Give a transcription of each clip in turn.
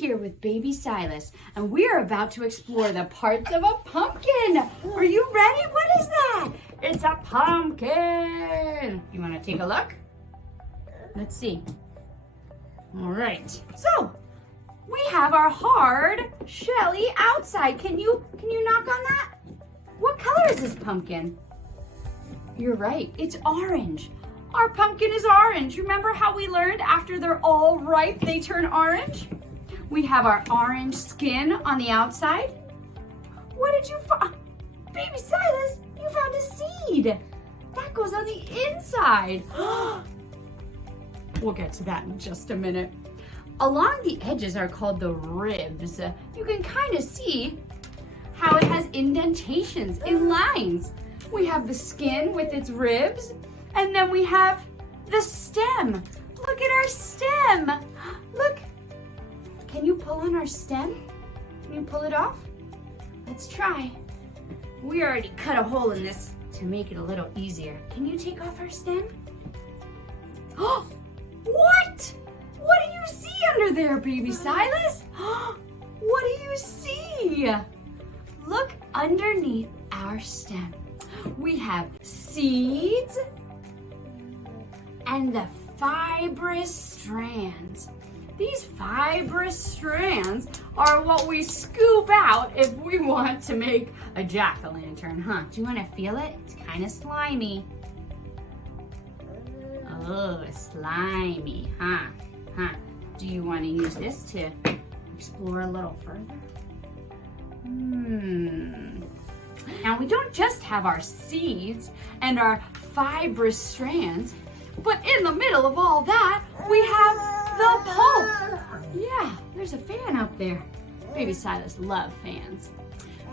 here with baby Silas, and we are about to explore the parts of a pumpkin. Are you ready? What is that? It's a pumpkin. You want to take a look? Let's see. All right. So, we have our hard, shelly outside. Can you knock on that? What color is this pumpkin? You're right. It's orange. Our pumpkin is orange. Remember how we learned after they're all ripe, they turn orange? We have our orange skin on the outside. What did you find? Baby Silas, you found a seed. That goes on the inside. We'll get to that in just a minute. Along the edges are called the ribs. You can kind of see how it has indentations in lines. We have the skin with its ribs. And then we have the stem. Look at our stem. Look. Can you pull on our stem? Can you pull it off? Let's try. We already cut a hole in this to make it a little easier. Can you take off our stem? Oh, what? What do you see under there, baby Silas? What do you see? Look underneath our stem. We have seeds and the fibrous strands. These fibrous strands are what we scoop out if we want to make a jack-o'-lantern, huh? Do you want to feel it? It's kind of slimy. Oh, slimy, huh? Do you want to use this to explore a little further? Now, we don't just have our seeds and our fibrous strands, but in the middle of all that, we have the pulp. Yeah, there's a fan up there. Baby Silas loves fans.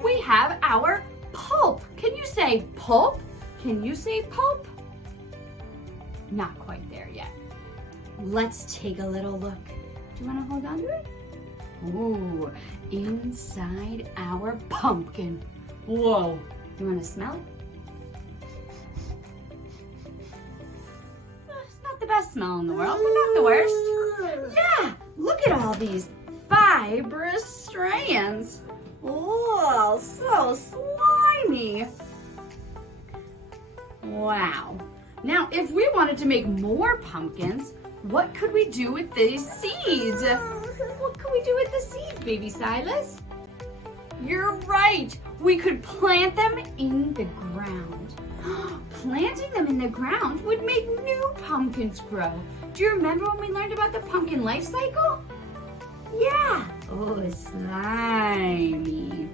We have our pulp. Can you say pulp? Can you say pulp? Not quite there yet. Let's take a little look. Do you want to hold on to it? Ooh, inside our pumpkin. Whoa, you want to smell it? It's not the best smell in the world, but not the worst. Yeah, look at all these fibrous strands. Oh, so slimy. Wow. Now, if we wanted to make more pumpkins, what could we do with these seeds? What could we do with the seeds, baby Silas? You're right. We could plant them in the ground. Planting them in the ground would make new pumpkins grow. Do you remember when we learned about the pumpkin life cycle? Yeah. Oh, slimy.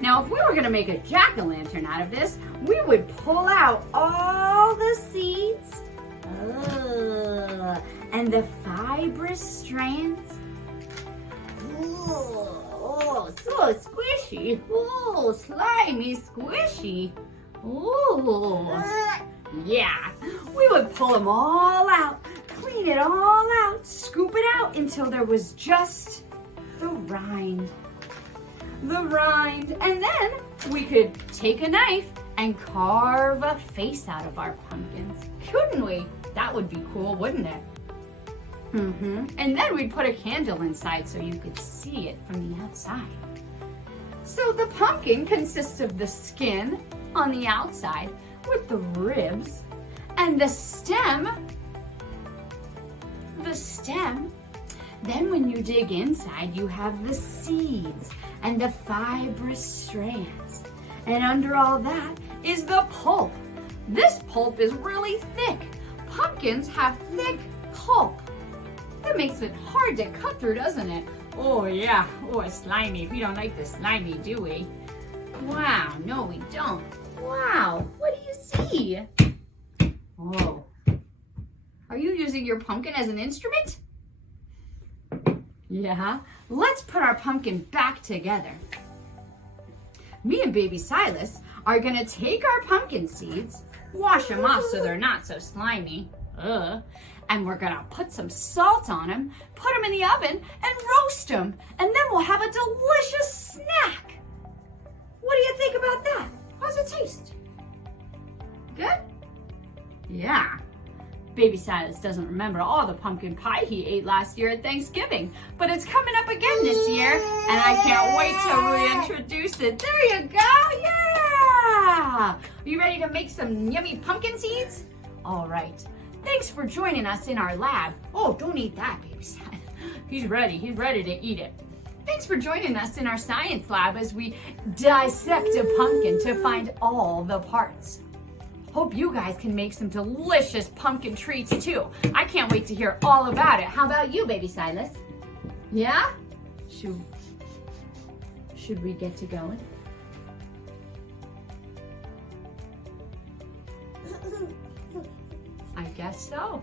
Now, if we were going to make a jack-o'-lantern out of this, we would pull out all the seeds and the fibrous strands. Oh, so squishy. Oh, slimy, squishy. Oh, yeah. We would pull them all out, clean it all out, scoop it out until there was just the rind. And then we could take a knife and carve a face out of our pumpkins. Couldn't we? That would be cool, wouldn't it? And then we'd put a candle inside so you could see it from the outside. So the pumpkin consists of the skin on the outside with the ribs and the stem. Then when you dig inside, you have the seeds and the fibrous strands. And under all that is the pulp. This pulp is really thick. Pumpkins have thick pulp. That makes it hard to cut through, doesn't it? Oh yeah, oh, it's slimy. We don't like the slimy, do we? Wow, no we don't. Wow, what do you see? Oh, are you using your pumpkin as an instrument? Yeah, let's put our pumpkin back together. Me and baby Silas are gonna take our pumpkin seeds, wash them off so they're not so slimy. And we're gonna put some salt on them, put them in the oven, and roast them. And then we'll have a delicious snack. What do you think about that? How's it taste? Good? Yeah. Baby Silas doesn't remember all the pumpkin pie he ate last year at Thanksgiving, but it's coming up again this year, and I can't wait to reintroduce it. There you go, yeah! Are you ready to make some yummy pumpkin seeds? All right, thanks for joining us in our lab. Oh, don't eat that, Baby Silas. He's ready to eat it. Thanks for joining us in our science lab as we dissect a pumpkin to find all the parts. Hope you guys can make some delicious pumpkin treats too. I can't wait to hear all about it. How about you, Baby Silas? Yeah? Should we get to going? I guess so.